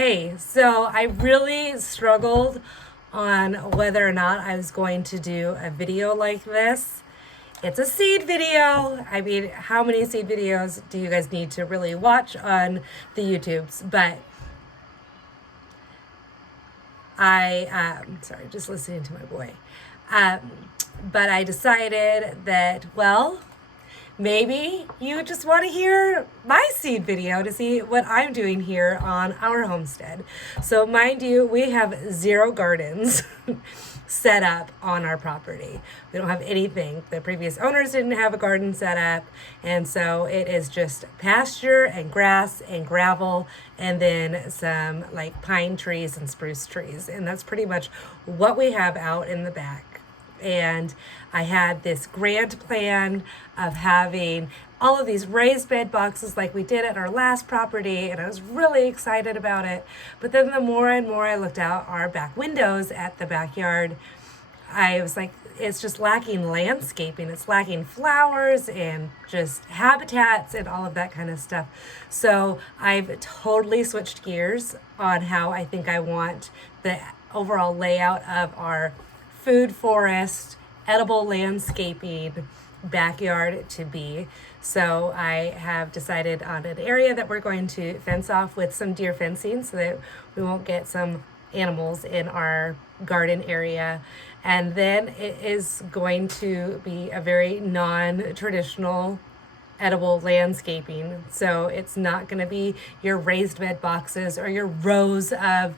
Hey, so I really struggled on whether or not I was going to do a video like this. It's a seed video. I mean, how many seed videos do you guys need to really watch on the YouTubes? But sorry, just listening to my boy. But I decided that, well, maybe you just want to hear my seed video to see what I'm doing here on our homestead. So mind you, we have 0 gardens set up on our property. We don't have anything. The previous owners didn't have a garden set up, and so it is just pasture and grass and gravel and then some like pine trees and spruce trees. And that's pretty much what we have out in the back. And I had this grand plan of having all of these raised bed boxes like we did at our last property, and I was really excited about it. But then the more and more I looked out our back windows at the backyard, I was like, it's just lacking landscaping. It's lacking flowers and just habitats and all of that kind of stuff. So I've totally switched gears on how I think I want the overall layout of our food forest, edible landscaping backyard to be. So I have decided on an area that we're going to fence off with some deer fencing so that we won't get some animals in our garden area. And then it is going to be a very non-traditional edible landscaping. So it's not going to be your raised bed boxes or your rows of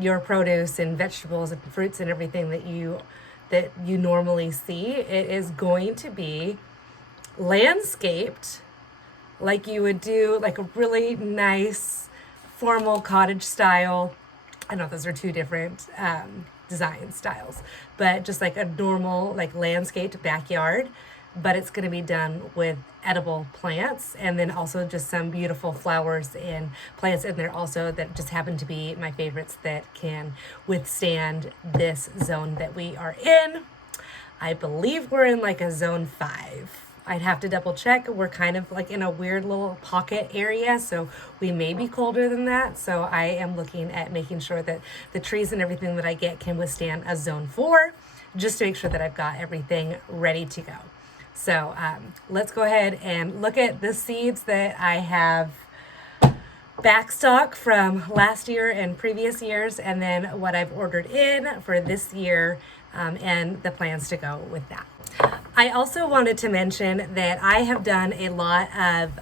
your produce and vegetables and fruits and everything that you normally see. It is going to be landscaped like you would do like a really nice formal cottage style. I know those are two different design styles, but just like a normal like landscaped backyard, but it's going to be done with edible plants and then also just some beautiful flowers and plants in there also that just happen to be my favorites that can withstand this zone that we are in. I believe we're in like a zone 5. I'd have to double check. We're kind of like in a weird little pocket area, so we may be colder than that. So I am looking at making sure that the trees and everything that I get can withstand a zone 4, just to make sure that I've got everything ready to go. So let's go ahead and look at the seeds that I have backstock from last year and previous years, and then what I've ordered in for this year and the plans to go with that. I also wanted to mention that I have done a lot of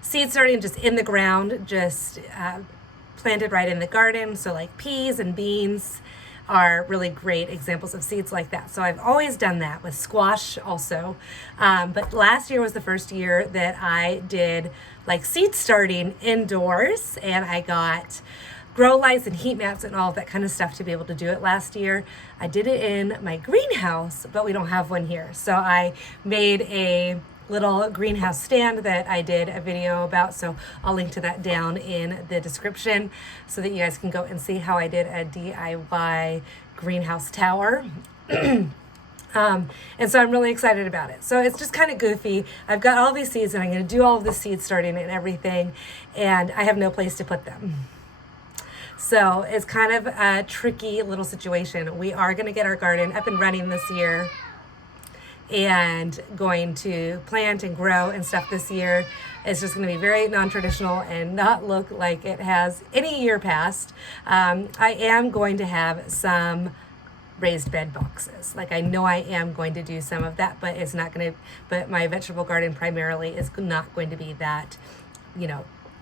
seed starting just in the ground, just planted right in the garden. So like peas and beans are really great examples of seeds like that. So I've always done that with squash also. But last year was the first year that I did like seed starting indoors, and I got grow lights and heat mats and all of that kind of stuff to be able to do it last year. I did it in my greenhouse, but we don't have one here. So I made a little greenhouse stand that I did a video about, so I'll link to that down in the description so that you guys can go and see how I did a DIY greenhouse tower. And so I'm really excited about it. So it's just kind of goofy. I've got all these seeds and I'm going to do all of the seed starting and everything, and I have no place to put them. So it's kind of a tricky little situation. We are going to get our garden up and running this year and going to plant and grow and stuff this year. It's just going to be very non-traditional and not look like it has any year past. I am going to have some raised bed boxes. Like I know I am going to do some of that, but it's not going to, but my vegetable garden primarily is not going to be that,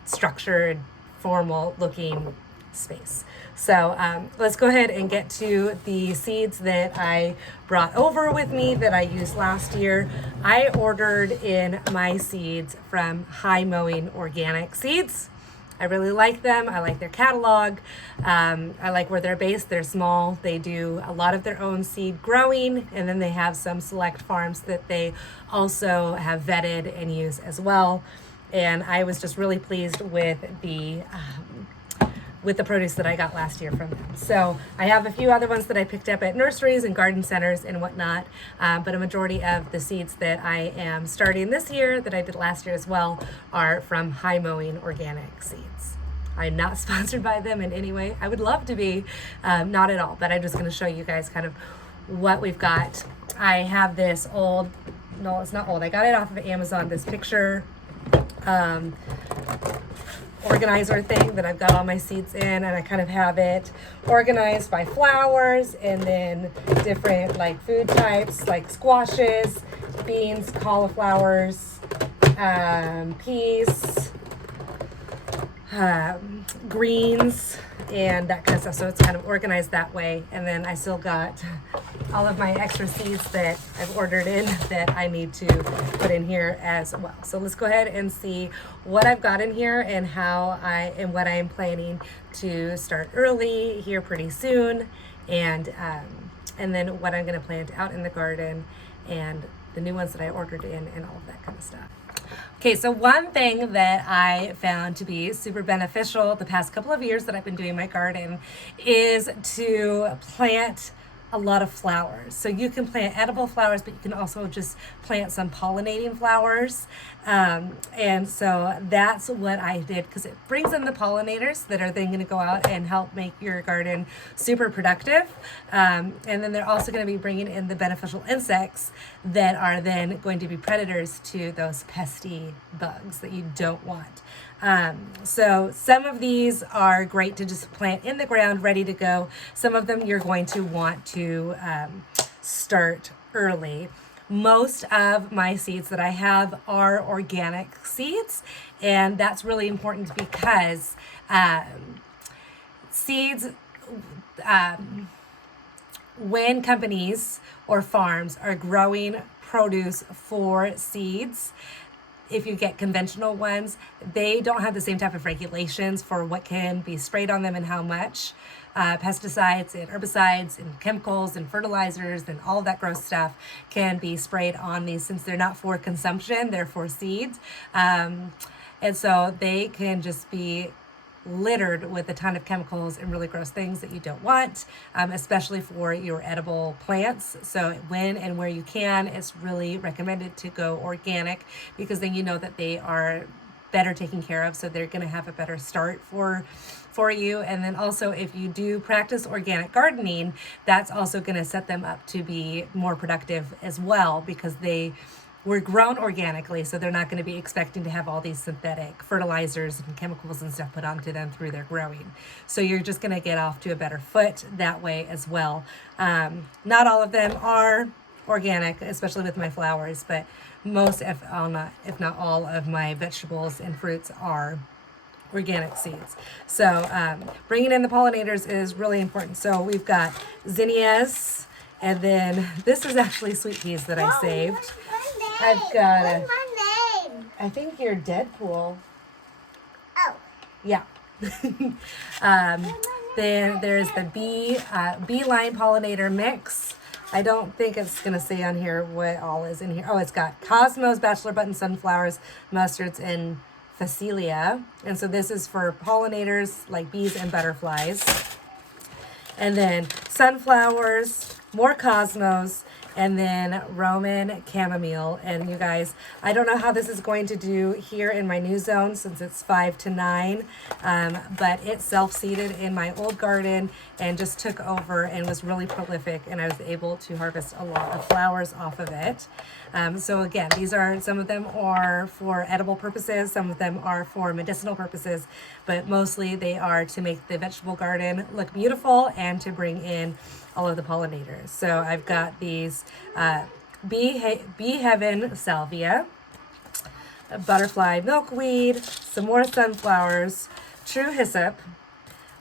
structured, formal looking space. So let's go ahead and get to the seeds that I brought over with me that I used last year. I ordered in my seeds from Mowing organic seeds. I really like them. I like their catalog. I like where they're based. They're small. They do a lot of their own seed growing, and then they have some select farms that they also have vetted and use as well. And I was just really pleased with the produce that I got last year from them. So I have a few other ones that I picked up at nurseries and garden centers and whatnot, but a majority of the seeds that I am starting this year that I did last year as well are from Mowing organic seeds. I'm not sponsored by them in any way. I would love to be, not at all, but I'm just going to show you guys kind of what we've got. I have this old, no, it's not old. I got it off of Amazon, this picture organizer thing that I've got all my seeds in, and I kind of have it organized by flowers and then different like food types like squashes, beans, cauliflowers, peas, greens, and that kind of stuff. So it's kind of organized that way. And then I still got all of my extra seeds that I've ordered in that I need to put in here as well. So let's go ahead and see what I've got in here and what I am planning to start early here pretty soon, and then what I'm going to plant out in the garden and the new ones that I ordered in and all of that kind of stuff. Okay, so one thing that I found to be super beneficial the past couple of years that I've been doing my garden is to plant a lot of flowers. So you can plant edible flowers, but you can also just plant some pollinating flowers. And so that's what I did, because it brings in the pollinators that are then going to go out and help make your garden super productive. And then they're also going to be bringing in the beneficial insects that are then going to be predators to those pesky bugs that you don't want. So some of these are great to just plant in the ground, ready to go. Some of them you're going to want to start early. Most of my seeds that I have are organic seeds, and that's really important because seeds, when companies or farms are growing produce for seeds, if you get conventional ones, they don't have the same type of regulations for what can be sprayed on them and how much. Pesticides and herbicides and chemicals and fertilizers and all that gross stuff can be sprayed on these, since they're not for consumption, they're for seeds. And so they can just be littered with a ton of chemicals and really gross things that you don't want, especially for your edible plants. So when and where you can, it's really recommended to go organic, because then you know that they are better taken care of, so they're going to have a better start for you. And then also, if you do practice organic gardening, that's also going to set them up to be more productive as well, because they were grown organically, so they're not going to be expecting to have all these synthetic fertilizers and chemicals and stuff put onto them through their growing. So you're just going to get off to a better foot that way as well. Not all of them are organic, especially with my flowers, but most, if not all, of my vegetables and fruits are organic seeds. So bringing in the pollinators is really important. So we've got zinnias, and then this is actually sweet peas that I saved. I've got I think you're Deadpool. Oh. Yeah. Then there's the beeline pollinator mix. I don't think it's going to say on here what all is in here. Oh, it's got cosmos, bachelor button, sunflowers, mustards, and phacelia. And so this is for pollinators like bees and butterflies. And then sunflowers, more cosmos, and then Roman chamomile. And you guys, I don't know how this is going to do here in my new zone, since it's 5 to 9, but it self-seeded in my old garden and just took over and was really prolific, and I was able to harvest a lot of flowers off of it. So again, some of them are for edible purposes, some of them are for medicinal purposes, but mostly they are to make the vegetable garden look beautiful and to bring in all of the pollinators. So I've got these Bee Heaven salvia, butterfly milkweed, some more sunflowers, true hyssop,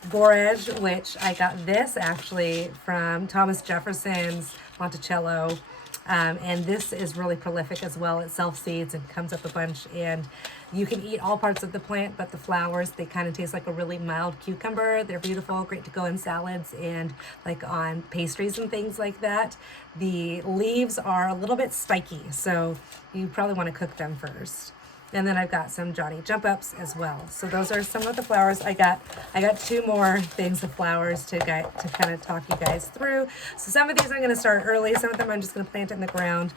borage, which I got this actually from Thomas Jefferson's Monticello. And this is really prolific as well. It self-seeds and comes up a bunch, and you can eat all parts of the plant, but the flowers, they kind of taste like a really mild cucumber. They're beautiful, great to go in salads and like on pastries and things like that. The leaves are a little bit spiky, so you probably want to cook them first. And then I've got some Johnny Jump Ups as well. So those are some of the flowers. I got 2 more things of flowers to kind of talk you guys through. So some of these I'm going to start early. Some of them I'm just going to plant in the ground.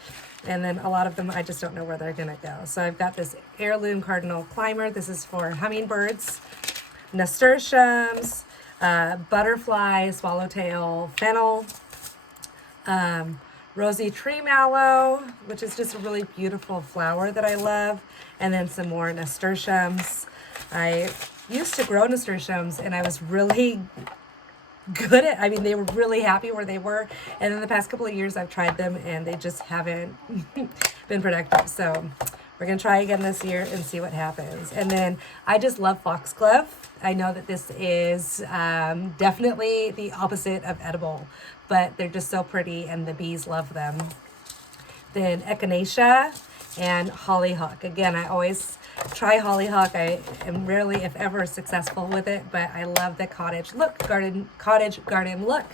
And then a lot of them I just don't know where they're going to go. So I've got this heirloom cardinal climber. This is for hummingbirds. nasturtiums, butterfly, swallowtail, fennel, rosy tree mallow, which is just a really beautiful flower that I love, and then some more nasturtiums. I used to grow nasturtiums and I was really good at, I mean, they were really happy where they were. And in the past couple of years, I've tried them and they just haven't been productive. So we're going to try again this year and see what happens. And then I just love Foxglove. I know that this is definitely the opposite of edible, but they're just so pretty and the bees love them. Then echinacea and hollyhock. Again, I always try hollyhock. I am rarely, if ever, successful with it, but I love the cottage garden look.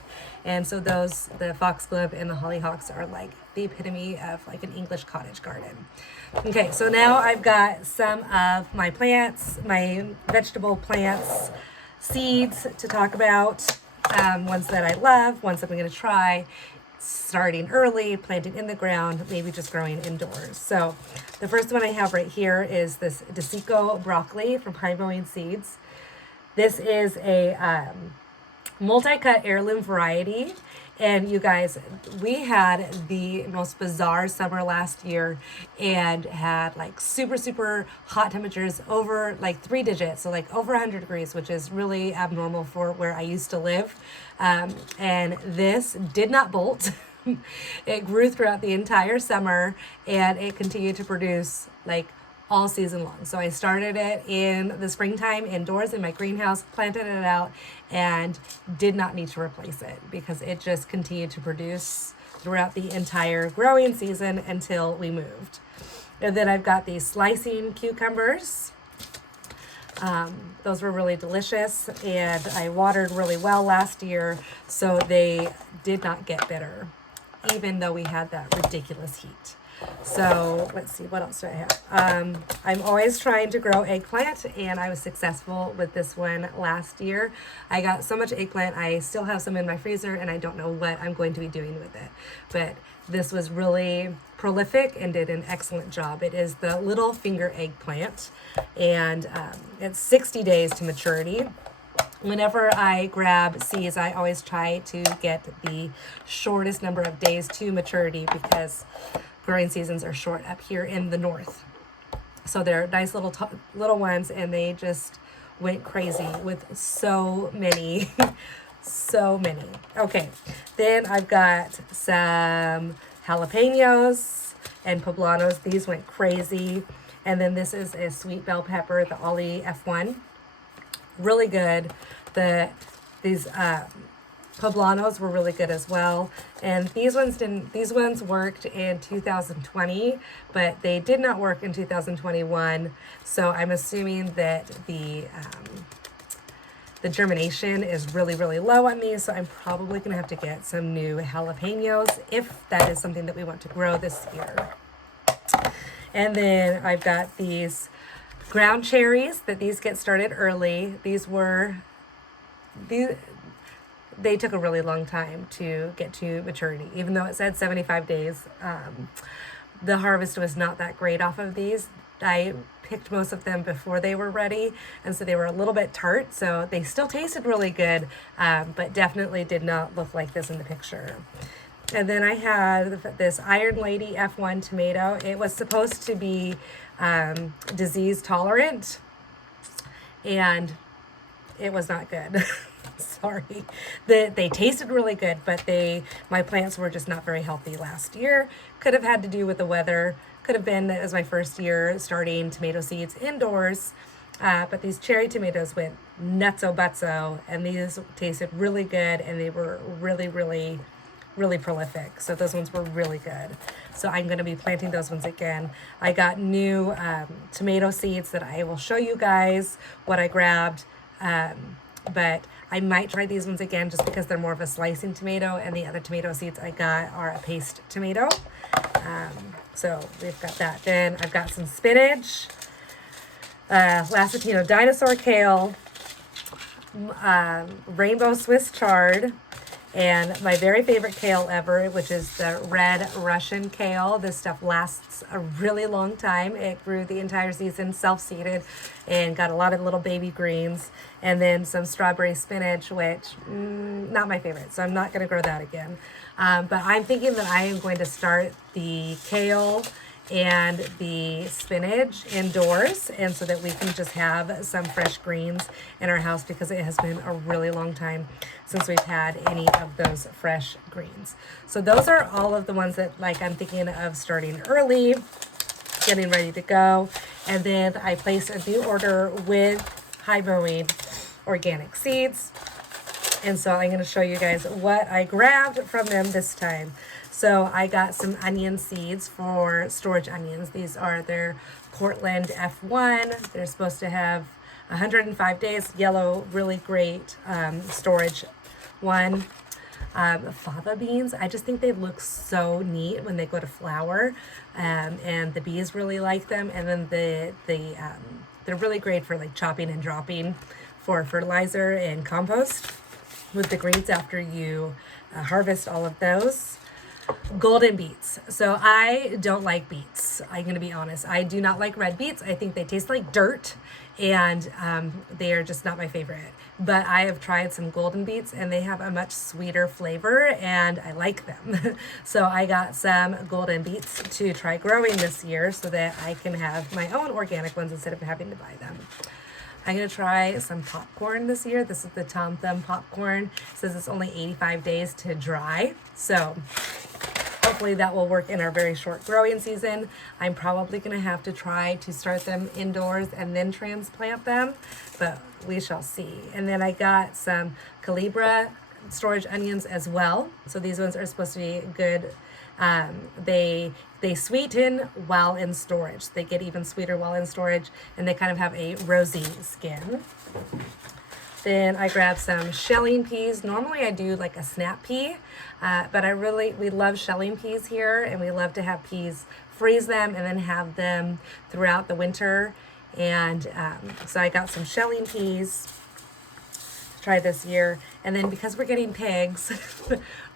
And so those, the foxglove and the hollyhocks, are like the epitome of like an English cottage garden. Okay, so now I've got some of my plants, my vegetable plants, seeds to talk about. Ones that I love, ones that I'm going to try, starting early, planting in the ground, maybe just growing indoors. So the first one I have right here is this Desicco broccoli from Mowing seeds. This is a multi-cut heirloom variety. And you guys, we had the most bizarre summer last year and had like super hot temperatures over like 3 digits. So like over 100 degrees, which is really abnormal for where I used to live. And this did not bolt. It grew throughout the entire summer and it continued to produce like all season long. So I started it in the springtime indoors in my greenhouse, planted it out, and did not need to replace it because it just continued to produce throughout the entire growing season until we moved. And then I've got these slicing cucumbers. Those were really delicious and I watered really well last year, so they did not get bitter, even though we had that ridiculous heat. So let's see, what else do I have? I'm always trying to grow eggplant, and I was successful with this one last year. I got so much eggplant, I still have some in my freezer, and I don't know what I'm going to be doing with it. But this was really prolific and did an excellent job. It is the little finger eggplant, and it's 60 days to maturity. Whenever I grab seeds, I always try to get the shortest number of days to maturity because growing seasons are short up here in the north. So they're nice little ones, and they just went crazy with so many, so many. Okay, then I've got some jalapenos and poblanos. These went crazy. And then this is a sweet bell pepper, the Ollie F1. Really good. These poblanos were really good as well, and these ones worked in 2020, but they did not work in 2021. So I'm assuming that the germination is really low on these, so I'm probably gonna have to get some new jalapenos if that is something that we want to grow this year. And then I've got these ground cherries that these get started early. They took a really long time to get to maturity, even though it said 75 days. The harvest was not that great off of these. I picked most of them before they were ready, and so they were a little bit tart, so they still tasted really good, but definitely did not look like this in the picture. And then I had this Iron Lady F1 tomato. It was supposed to be disease tolerant, and it was not good. Sorry. They tasted really good, but my plants were just not very healthy last year. Could have had to do with the weather. Could have been that it was my first year starting tomato seeds indoors. But these cherry tomatoes went nutso-butso, and these tasted really good, and they were really prolific. So those ones were really good. So I'm going to be planting those ones again. I got new tomato seeds that I will show you guys what I grabbed. But I might try these ones again just because they're more of a slicing tomato, and the other tomato seeds I got are a paste tomato. So we've got that. Then I've got some spinach, Lasatino dinosaur kale, rainbow Swiss chard, And my very favorite kale ever, which is the red Russian kale. This stuff lasts a really long time. It grew the entire season, self-seeded, and got a lot of little baby greens. And then some strawberry spinach, which not my favorite, so I'm not going to grow that again. But I'm thinking that I am going to start the kale and the spinach indoors, and so that we can just have some fresh greens in our house, because it has been a really long time since we've had any of those fresh greens. So those are all of the ones that like I'm thinking of starting early, getting ready to go. And then I placed a new order with Mowing organic seeds, and so I'm going to show you guys what I grabbed from them this time. So I got some onion seeds for storage onions. These are their Cortland F1. They're supposed to have 105 days, yellow, really great storage one. Fava beans, I just think they look so neat when they go to flower, and the bees really like them. And then they're really great for like chopping and dropping for fertilizer and compost with the greens after you harvest all of those. Golden beets. So I don't like beets. I'm going to be honest. I do not like red beets. I think they taste like dirt, and they are just not my favorite. But I have tried some golden beets, and they have a much sweeter flavor, and I like them. So I got some golden beets to try growing this year so that I can have my own organic ones instead of having to buy them. I'm going to try some popcorn this year. This is the Tom Thumb popcorn. It says it's only 85 days to dry. So hopefully that will work in our very short growing season. I'm probably going to have to try to start them indoors and then transplant them, but we shall see. And then I got some Calibra storage onions as well. So these ones are supposed to be good. They sweeten while in storage. They get even sweeter while in storage, and they kind of have a rosy skin. Then I grabbed some shelling peas. Normally I do like a snap pea, but we love shelling peas here, and we love to have peas, freeze them, and then have them throughout the winter. And so I got some shelling peas to try this year. And then because we're getting pigs,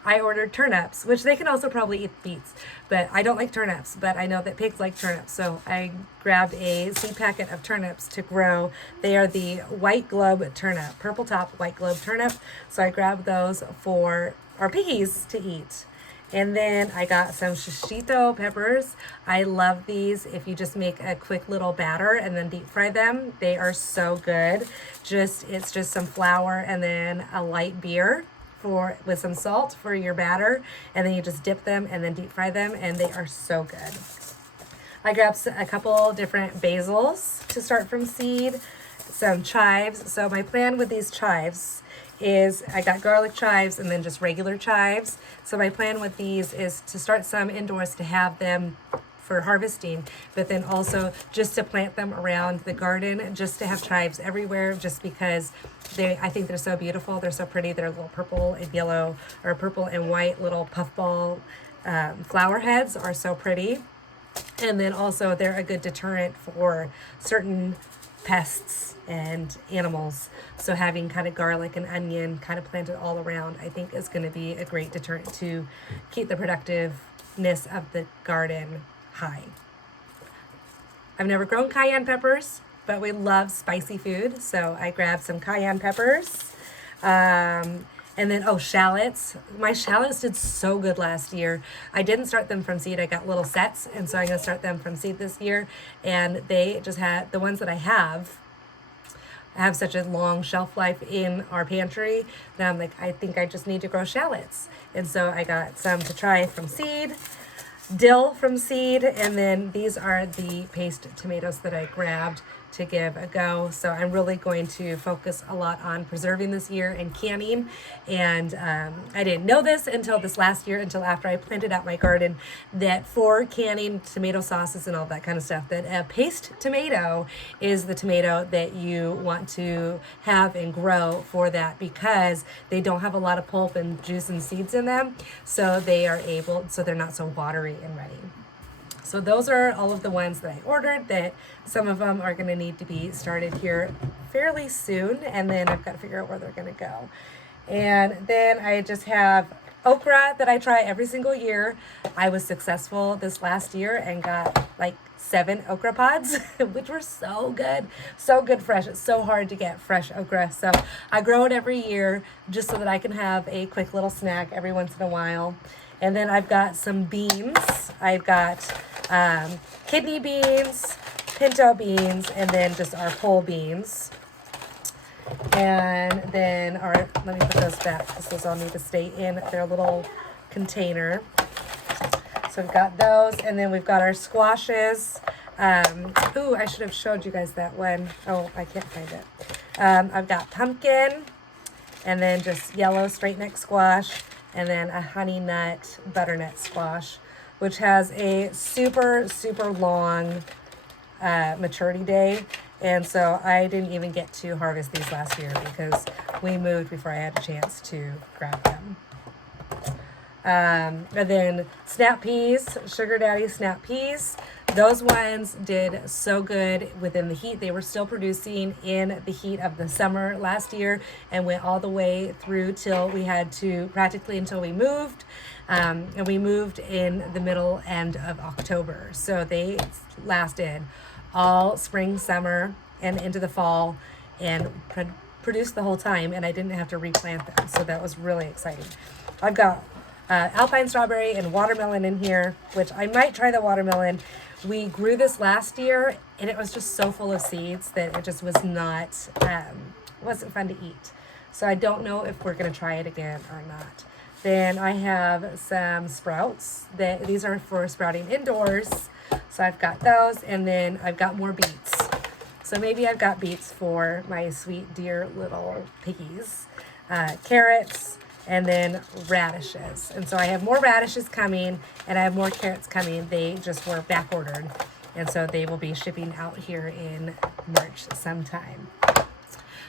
I ordered turnips, which they can also probably eat beets, but I don't like turnips, but I know that pigs like turnips. So I grabbed a seed packet of turnips to grow. They are the white globe turnip, purple top white globe turnip. So I grabbed those for our piggies to eat. And then I got some Shishito Peppers. I love these. If you just make a quick little batter and then deep fry them, they are so good. It's just some flour and then a light beer with some salt for your batter, and then you just dip them and then deep fry them, and they are so good. I grabbed a couple different basils to start from seed, some chives. So my plan with these chives is I got garlic chives and then just regular chives. So my plan with these is to start some indoors to have them for harvesting, but then also just to plant them around the garden, just to have chives everywhere, just because I think they're so beautiful. They're so pretty. They're little purple and yellow, or purple and white little puffball flower heads are so pretty. And then also they're a good deterrent for certain pests and animals. So having kind of garlic and onion kind of planted all around, I think is going to be a great deterrent to keep the productiveness of the garden high. I've never grown cayenne peppers, but we love spicy food, so I grabbed some cayenne peppers. And then, shallots. My shallots did so good last year. I didn't start them from seed. I got little sets, and so I'm going to start them from seed this year. And they just had, the ones that I have such a long shelf life in our pantry that I'm like, I think I just need to grow shallots. And so I got some to try from seed, dill from seed, and then these are the paste tomatoes that I grabbed to give a go. So I'm really going to focus a lot on preserving this year and canning. And I didn't know this until this last year, until after I planted out my garden, that for canning tomato sauces and all that kind of stuff, that a paste tomato is the tomato that you want to have and grow for that, because they don't have a lot of pulp and juice and seeds in them. So they're not so watery and ready. So those are all of the ones that I ordered, that some of them are going to need to be started here fairly soon, and then I've got to figure out where they're going to go. And then I just have okra that I try every single year. I was successful this last year and got like 7 okra pods, which were so good. So good fresh. It's so hard to get fresh okra. So I grow it every year just so that I can have a quick little snack every once in a while. And then I've got some beans. I've got kidney beans, pinto beans, and then just our whole beans. And then let me put those back because those all need to stay in their little container. So we've got those, and then we've got our squashes. Ooh, I should have showed you guys that one. Oh, I can't find it. I've got pumpkin, and then just yellow straight neck squash, and then a honey nut butternut squash, which has a super, super long maturity day. And so I didn't even get to harvest these last year because we moved before I had a chance to grab them. And then snap peas, Sugar Daddy snap peas. Those ones did so good within the heat. They were still producing in the heat of the summer last year and went all the way through till we had to, practically until we moved. And we moved in the middle end of October. So they lasted all spring, summer, and into the fall, and produced the whole time, and I didn't have to replant them, so that was really exciting. I've got alpine strawberry and watermelon in here, which I might try the watermelon. We grew this last year, and it was just so full of seeds that it just was not, wasn't fun to eat. So I don't know if we're going to try it again or not. Then I have some sprouts. These are for sprouting indoors. So I've got those, and then I've got more beets. So maybe I've got beets for my sweet dear little piggies. Carrots, and then radishes. And so I have more radishes coming, and I have more carrots coming. They just were back ordered, and so they will be shipping out here in March sometime.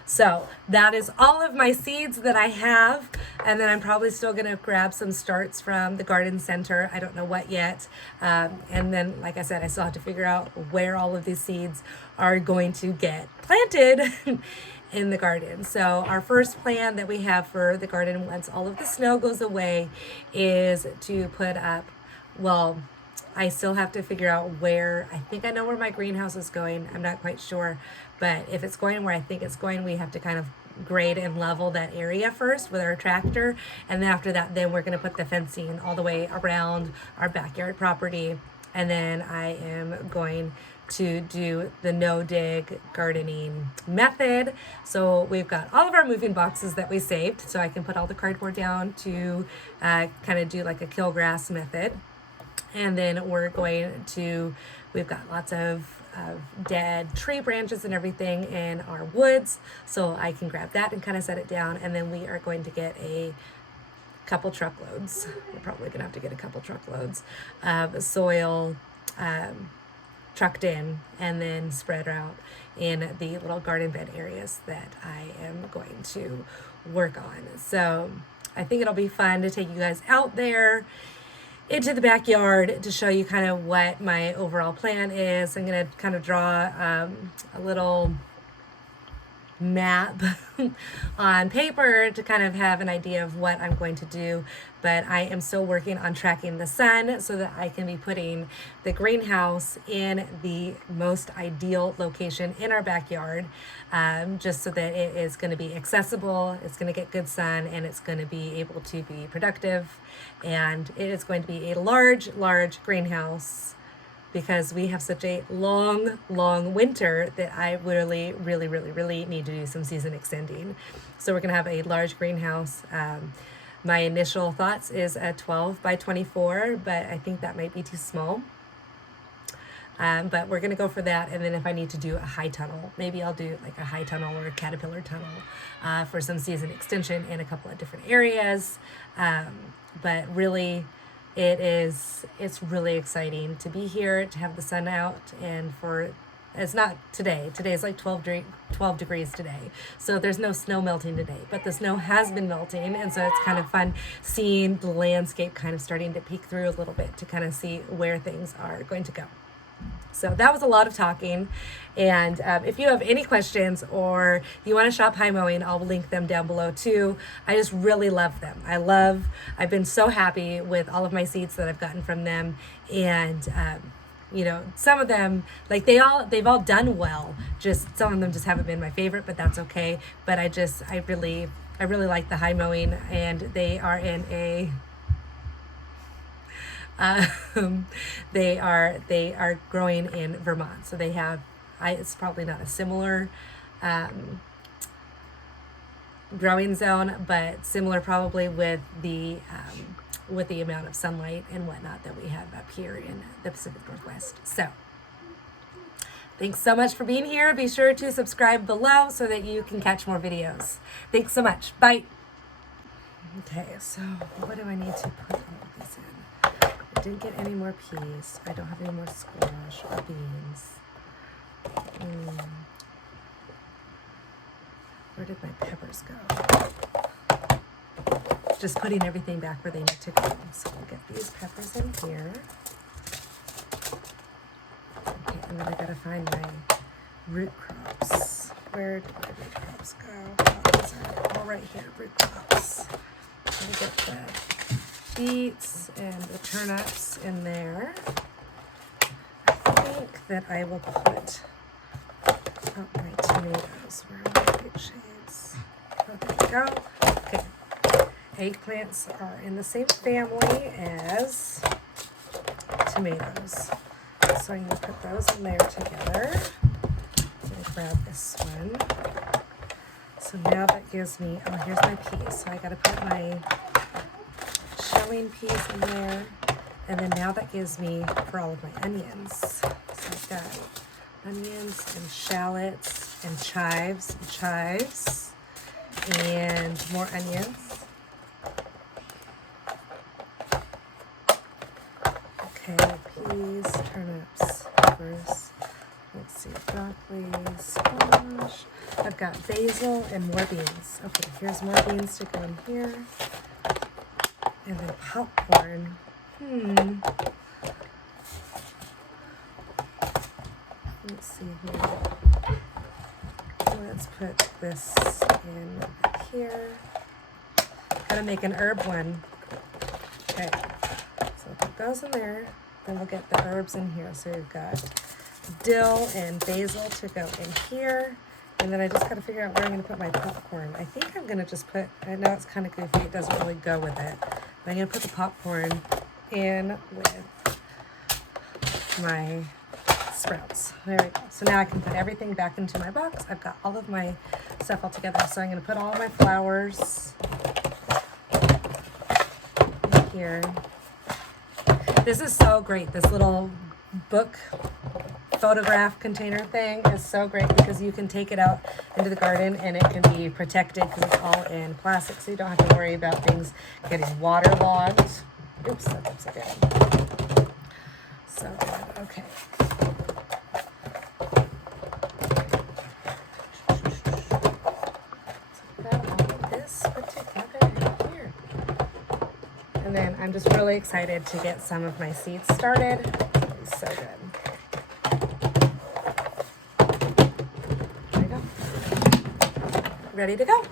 So that is all of my seeds that I have, and then I'm probably still going to grab some starts from the garden center. I don't know what yet. And then, like I said, I still have to figure out where all of these seeds are going to get planted in the garden. So our first plan that we have for the garden once all of the snow goes away is to put up, well, I still have to figure out where. I think I know where my greenhouse is going. I'm not quite sure, but if it's going where I think it's going, we have to kind of grade and level that area first with our tractor, and then after that, then we're going to put the fencing all the way around our backyard property, and then I am going to do the no-dig gardening method. So we've got all of our moving boxes that we saved, so I can put all the cardboard down to kind of do like a kill grass method. And then we've got lots of dead tree branches and everything in our woods, so I can grab that and kind of set it down. And then we are going to get a couple truckloads. We're probably gonna have to get a couple truckloads of soil trucked in and then spread out in the little garden bed areas that I am going to work on. So I think it'll be fun to take you guys out there into the backyard to show you kind of what my overall plan is. I'm going to kind of draw a little map on paper to kind of have an idea of what I'm going to do, but I am still working on tracking the sun so that I can be putting the greenhouse in the most ideal location in our backyard, just so that it is going to be accessible, it's going to get good sun, and it's going to be able to be productive, and it is going to be a large greenhouse, because we have such a long winter that I really need to do some season extending. So we're gonna have a large greenhouse. My initial thoughts is a 12 by 24, but I think that might be too small. But we're gonna go for that, and then if I need to do a high tunnel, maybe I'll do like a high tunnel or a caterpillar tunnel for some season extension in a couple of different areas. But really, it's really exciting to be here, to have the sun out, and it's not today. Today is like 12 degrees today. So there's no snow melting today, but the snow has been melting. And so it's kind of fun seeing the landscape kind of starting to peek through a little bit to kind of see where things are going to go. So that was a lot of talking. And if you have any questions or you want to shop High Mowing, I'll link them down below too. I just really love them. I've been so happy with all of my seeds that I've gotten from them. And, you know, some of them, like they've all done well. Just some of them just haven't been my favorite, but that's okay. But I really like the High Mowing, and they are in a, they are growing in Vermont. So they have, it's probably not a similar growing zone, but similar probably with the amount of sunlight and whatnot that we have up here in the Pacific Northwest. So thanks so much for being here. Be sure to subscribe below so that you can catch more videos. Thanks so much. Bye. Okay, so what do I need to put all of these in? I didn't get any more peas. I don't have any more squash or beans. Where did my peppers go? Just putting everything back where they need to go. So we'll get these peppers in here. Okay, and then I gotta find my root crops. Where did my root crops go? Oh, these are all right here, root crops. I'm gonna get the beets and the turnips in there. I think that I will put my tomatoes. Where are my big shades? Oh, there we go. Okay. Eggplants are in the same family as tomatoes. So I'm going to put those in there together. I'm going to grab this one. So now that gives me, oh, here's my peas. So I got to put my shelling peas in there. And then now that gives me for all of my onions. So I've got onions and shallots and chives and more onions. Okay, peas, turnips, peppers. Let's see, broccoli, squash. I've got basil and more beans. Okay, here's more beans to go in here. And then popcorn. Let's see here. Let's put this in here. Gotta make an herb one. Okay, so I'll put those in there. Then we'll get the herbs in here. So we've got dill and basil to go in here. And then I just gotta figure out where I'm gonna put my popcorn. I think I'm gonna just put, I know it's kind of goofy, it doesn't really go with it. But I'm gonna put the popcorn in with my sprouts. There we go. So now I can put everything back into my box. I've got all of my stuff all together. So I'm going to put all my flowers in here. This is so great. This little book photograph container thing is so great because you can take it out into the garden and it can be protected because it's all in plastic, so you don't have to worry about things getting waterlogged. Oops, that's upside down. So good. Okay. And then I'm just really excited to get some of my seeds started. It's so good. There we go. Ready to go.